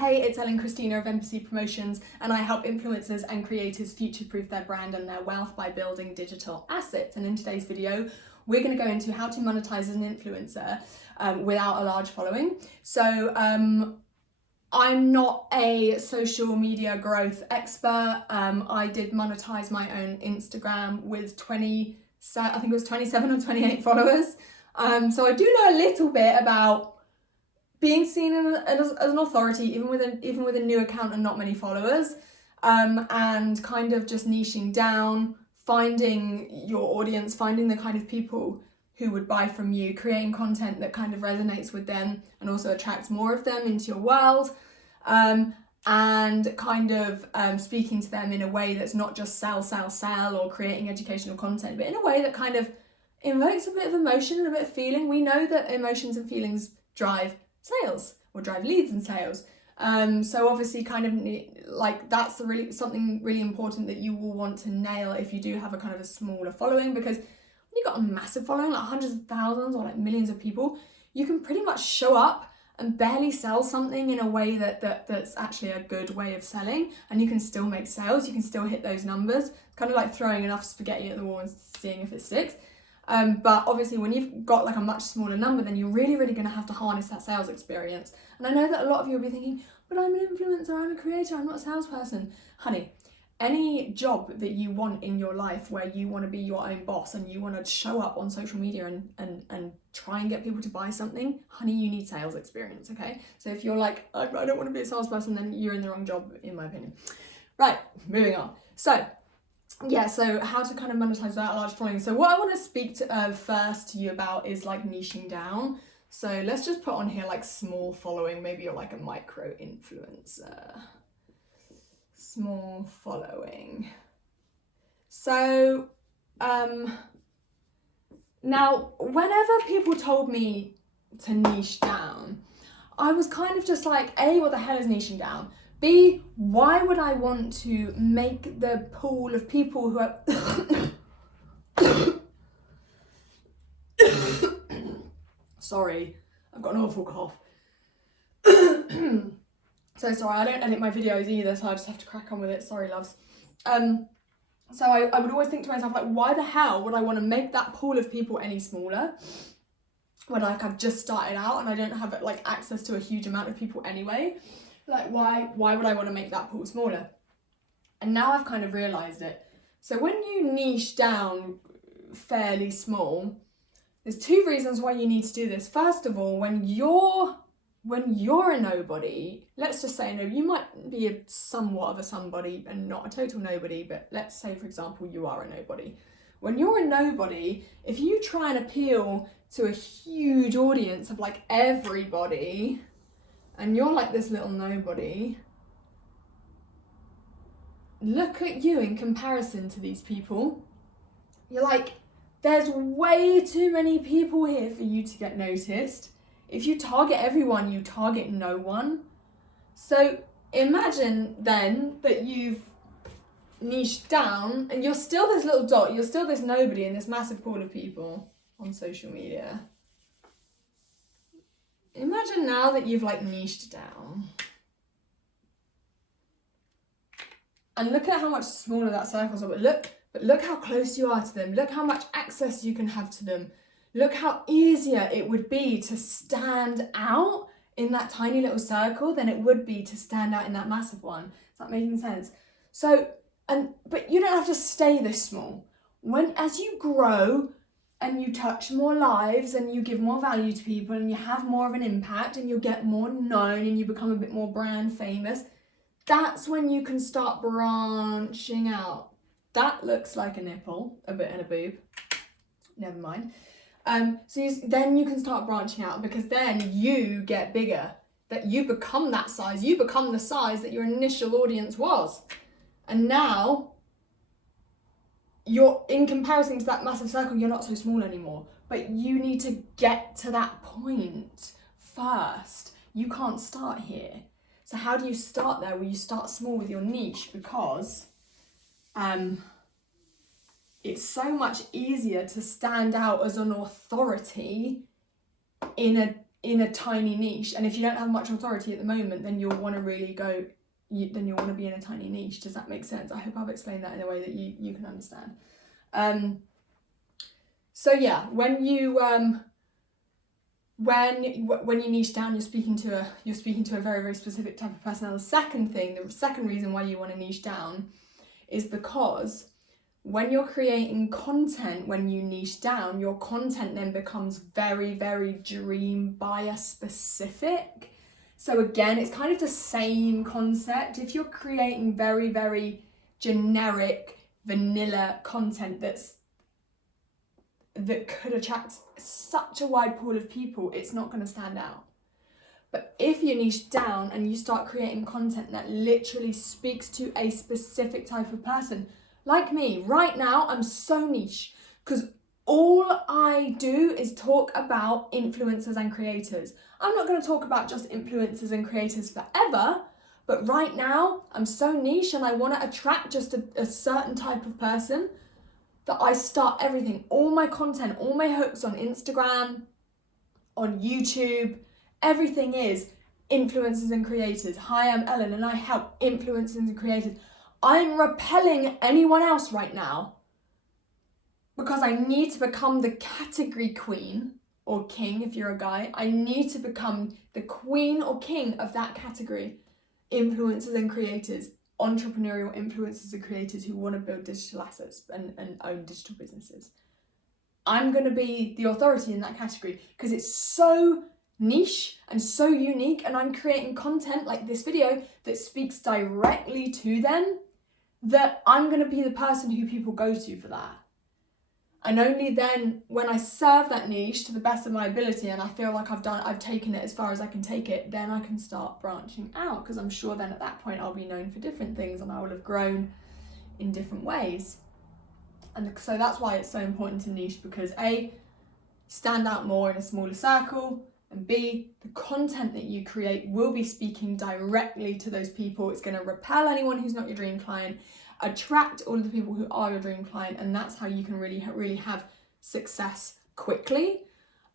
Hey, it's Ellen Christina of Embassy Promotions, and I help influencers and creators future-proof their brand and their wealth by building digital assets. And in today's video, we're going to go into how to monetize as an influencer without a large following. So I'm not a social media growth expert. I did monetize my own Instagram with 27 or 28 followers. So I do know a little bit about being seen as an authority, even with a new account and not many followers, and kind of just niching down, finding your audience, finding the kind of people who would buy from you, creating content that kind of resonates with them and also attracts more of them into your world, and kind of speaking to them in a way that's not just sell, or creating educational content, but in a way that kind of invokes a bit of emotion and a bit of feeling. We know that emotions and feelings drive sales or drive leads and sales. So obviously kind of like that's something really important that you will want to nail if you do have a kind of a smaller following, because when you've got a massive following, like hundreds of thousands or like millions of people, you can pretty much show up and barely sell something in a way that's actually a good way of selling, and you can still make sales, you can still hit those numbers. It's kind of like throwing enough spaghetti at the wall and seeing if it sticks. But obviously when you've got like a much smaller number, then you're really going to have to harness that sales experience. And I know that a lot of you will be thinking, but I'm an influencer, I'm a creator, I'm not a salesperson. Honey, any job that you want in your life where you want to be your own boss and you want to show up on social media and try and get people to buy something, honey, you need sales experience, okay? So if you're like, I don't want to be a salesperson, then you're in the wrong job, in my opinion. Right, moving on. So how to kind of monetize without a large following. So what I want to speak to first to you about is like niching down. So let's just put on here like small following. Maybe you're like a micro influencer. Small following. So now whenever people told me to niche down, I was kind of just like, A, what the hell is niching down? B, why would I want to make the pool of people who are... Sorry, I've got an awful cough. So sorry, I don't edit my videos either, so I just have to crack on with it. Sorry, loves. So I would always think to myself, like, why the hell would I want to make that pool of people any smaller when like I've just started out and I don't have like access to a huge amount of people anyway? Like, why would I want to make that pool smaller? And now I've kind of realised it. So when you niche down fairly small, there's two reasons why you need to do this. First of all, when you're a nobody, let's just say, no, you might be somewhat of a somebody and not a total nobody, but let's say, for example, you are a nobody. When you're a nobody, if you try and appeal to a huge audience of like everybody, and you're like this little nobody, look at you in comparison to these people. You're like, there's way too many people here for you to get noticed. If you target everyone, you target no one. So imagine then that you've niched down and you're still this little dot, you're still this nobody in this massive pool of people on social media. Imagine now that you've like niched down. And look at how much smaller that circle's are, but look how close you are to them. Look how much access you can have to them. Look how easier it would be to stand out in that tiny little circle than it would be to stand out in that massive one. Is that making sense? So, but you don't have to stay this small. As you grow and you touch more lives and you give more value to people and you have more of an impact and you get more known and you become a bit more brand famous, that's when you can start branching out. That looks like a nipple, a bit and a boob. Never mind. Then you can start branching out, because then you get bigger. That you become that size. You become the size that your initial audience was. And now, you're in comparison to that massive circle, you're not so small anymore. But you need to get to that point first. You can't start here. So how do you start there? Well, you start small with your niche, because it's so much easier to stand out as an authority in in a tiny niche. And if you don't have much authority at the moment, then you'll want to really go, then you'll want to be in a tiny niche. Does that make sense? I hope I've explained that in a way that you can understand. So yeah, when you niche down, you're speaking to a very, very specific type of person. Now, the second reason why you want to niche down is because when you're creating content, when you niche down, your content then becomes very, very dream buyer specific. So again, it's kind of the same concept. If you're creating very, very generic vanilla content that could attract such a wide pool of people, it's not going to stand out. But if you niche down and you start creating content that literally speaks to a specific type of person, like me, right now I'm so niche because all I do is talk about influencers and creators. I'm not going to talk about just influencers and creators forever, but right now I'm so niche and I want to attract just a certain type of person that I start everything, all my content, all my hooks on Instagram, on YouTube, everything is influencers and creators. Hi, I'm Ellen and I help influencers and creators. I'm repelling anyone else right now because I need to become the category queen or king if you're a guy. I need to become the queen or king of that category. Influencers and creators, entrepreneurial influencers and creators who want to build digital assets and own digital businesses. I'm going to be the authority in that category because it's so niche and so unique, and I'm creating content like this video that speaks directly to them, that I'm going to be the person who people go to for that. And only then, when I serve that niche to the best of my ability and I feel like I've taken it as far as I can take it, then I can start branching out, because I'm sure then at that point I'll be known for different things and I will have grown in different ways. And so that's why it's so important to niche, because A, stand out more in a smaller circle, and B, the content that you create will be speaking directly to those people. It's going to repel anyone who's not your dream client, attract all of the people who are your dream client, and that's how you can really have success quickly.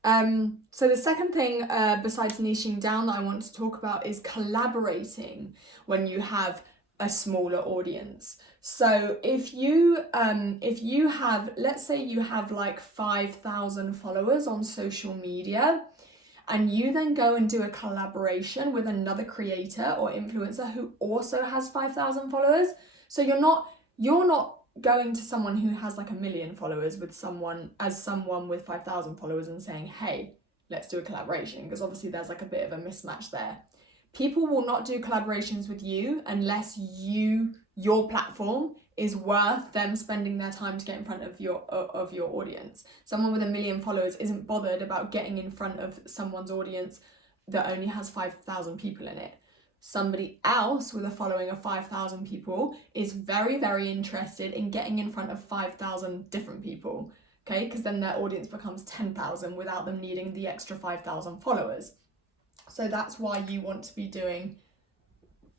So the second thing besides niching down that I want to talk about is collaborating when you have a smaller audience. So if you have, let's say you have like 5,000 followers on social media, and you then go and do a collaboration with another creator or influencer who also has 5,000 followers. So you're not going to someone who has like 1 million followers with someone with 5,000 followers and saying, hey, let's do a collaboration, because obviously there's like a bit of a mismatch there. People will not do collaborations with you unless your platform is worth them spending their time to get in front of your audience. Someone with 1 million followers isn't bothered about getting in front of someone's audience that only has 5,000 people in it. Somebody else with a following of 5,000 people is very, very interested in getting in front of 5,000 different people, okay? Because then their audience becomes 10,000 without them needing the extra 5,000 followers. So that's why you want to be doing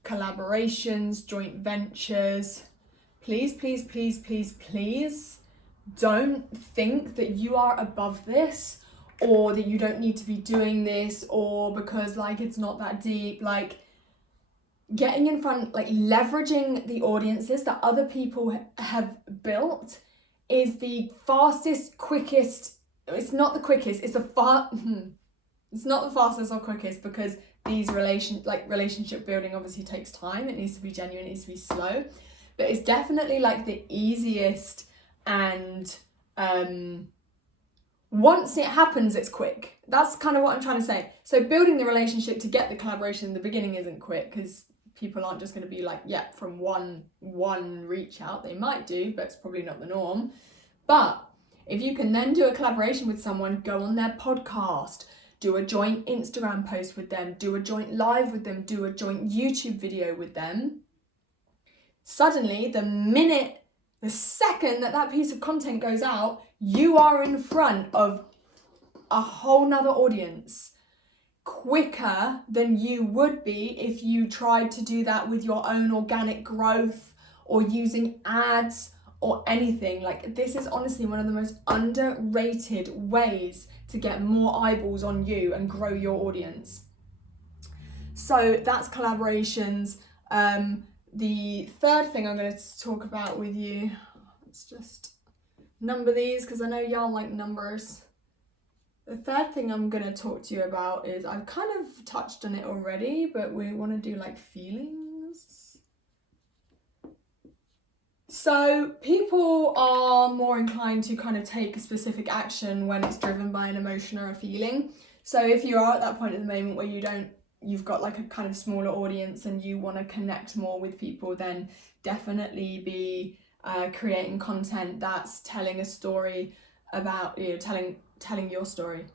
collaborations, joint ventures. Please, please, please, please, please don't think that you are above this, or that you don't need to be doing this, or because like it's not that deep. Like, getting in front, like leveraging the audiences that other people have built is the fastest, quickest. It's not the quickest, it's it's not the fastest or quickest, because these relationship building obviously takes time. It needs to be genuine, it needs to be slow, but it's definitely like the easiest, and once it happens, it's quick. That's kind of what I'm trying to say. So building the relationship to get the collaboration in the beginning isn't quick, because people aren't just going to be like, yeah, from one reach out. They might do, but it's probably not the norm. But if you can then do a collaboration with someone, go on their podcast, do a joint Instagram post with them, do a joint live with them, do a joint YouTube video with them, suddenly the second that piece of content goes out, you are in front of a whole nother audience quicker than you would be if you tried to do that with your own organic growth, or using ads, or anything. Like, this is honestly one of the most underrated ways to get more eyeballs on you and grow your audience. So that's collaborations. The third thing I'm going to talk about with you, let's just number these because I know y'all like numbers. The third thing I'm going to talk to you about is, I've kind of touched on it already, but we want to do like feelings. So people are more inclined to kind of take a specific action when it's driven by an emotion or a feeling. So if you are at that point at the moment where you've got like a kind of smaller audience and you want to connect more with people, then definitely be creating content that's telling a story about, you know, telling your story,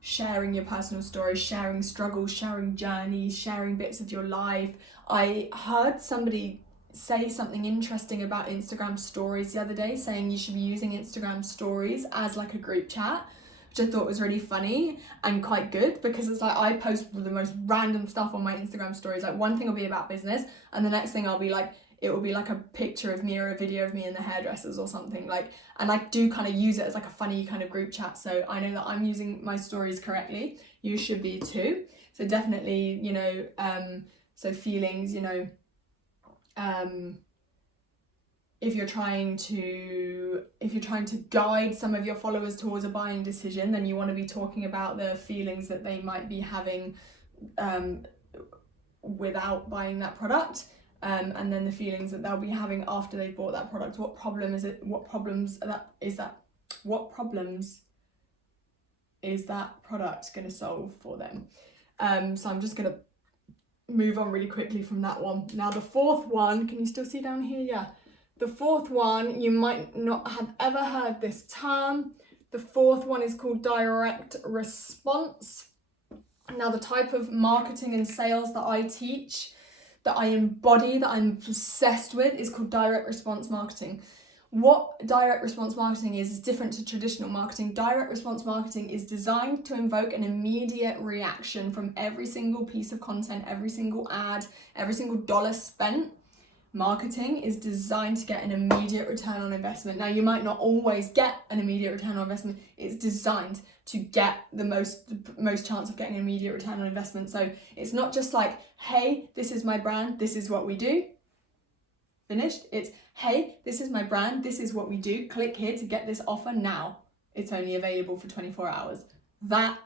sharing your personal story, sharing struggles, sharing journeys, sharing bits of your life. I heard somebody say something interesting about Instagram stories the other day, saying you should be using Instagram stories as like a group chat, which I thought was really funny and quite good, because it's like, I post the most random stuff on my Instagram stories. Like, one thing will be about business and the next thing I'll be like, it will be like a picture of me or a video of me in the hairdressers or something, like, and I do kind of use it as like a funny kind of group chat. So I know that I'm using my stories correctly. You should be too. So definitely, you know, so feelings, you know, if you're trying to guide some of your followers towards a buying decision, then you want to be talking about the feelings that they might be having without buying that product, and then the feelings that they'll be having after they've bought that product. What problems is that product going to solve for them? So I'm just going to move on really quickly from that one. Now the fourth one, can you still see down here? Yeah. The fourth one, you might not have ever heard this term. The fourth one is called direct response. Now, the type of marketing and sales that I teach, that I embody, that I'm obsessed with, is called direct response marketing. What direct response marketing is different to traditional marketing. Direct response marketing is designed to invoke an immediate reaction from every single piece of content, every single ad, every single dollar spent. Marketing is designed to get an immediate return on investment. Now, you might not always get an immediate return on investment. It's designed to get the most chance of getting an immediate return on investment. So it's not just like, hey, this is my brand, this is what we do, finished. It's, hey, this is my brand, this is what we do, click here to get this offer now. It's only available for 24 hours. That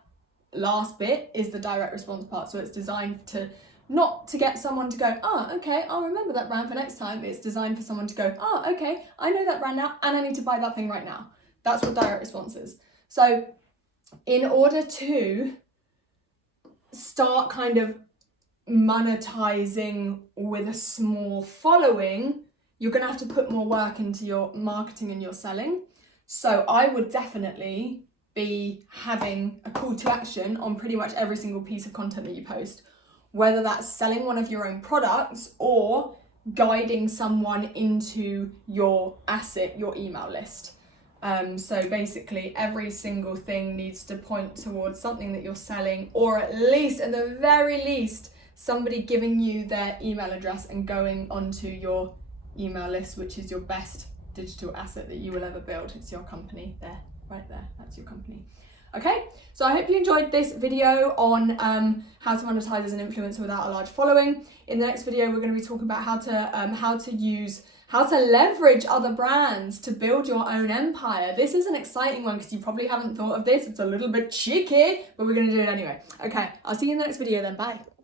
last bit is the direct response part. So it's designed to not to get someone to go, oh, okay, I'll remember that brand for next time. It's designed for someone to go, oh, okay, I know that brand now and I need to buy that thing right now. That's what direct response is. So in order to start kind of monetizing with a small following, you're going to have to put more work into your marketing and your selling. So I would definitely be having a call to action on pretty much every single piece of content that you post, whether that's selling one of your own products or guiding someone into your asset, your email list. So basically every single thing needs to point towards something that you're selling, or at the very least, somebody giving you their email address and going onto your email list, which is your best digital asset that you will ever build. It's your company there, right there, that's your company. Okay, so I hope you enjoyed this video on how to monetize as an influencer without a large following. In the next video, we're going to be talking about how to leverage other brands to build your own empire. This is an exciting one because you probably haven't thought of this. It's a little bit cheeky, but we're going to do it anyway. Okay, I'll see you in the next video then. Bye.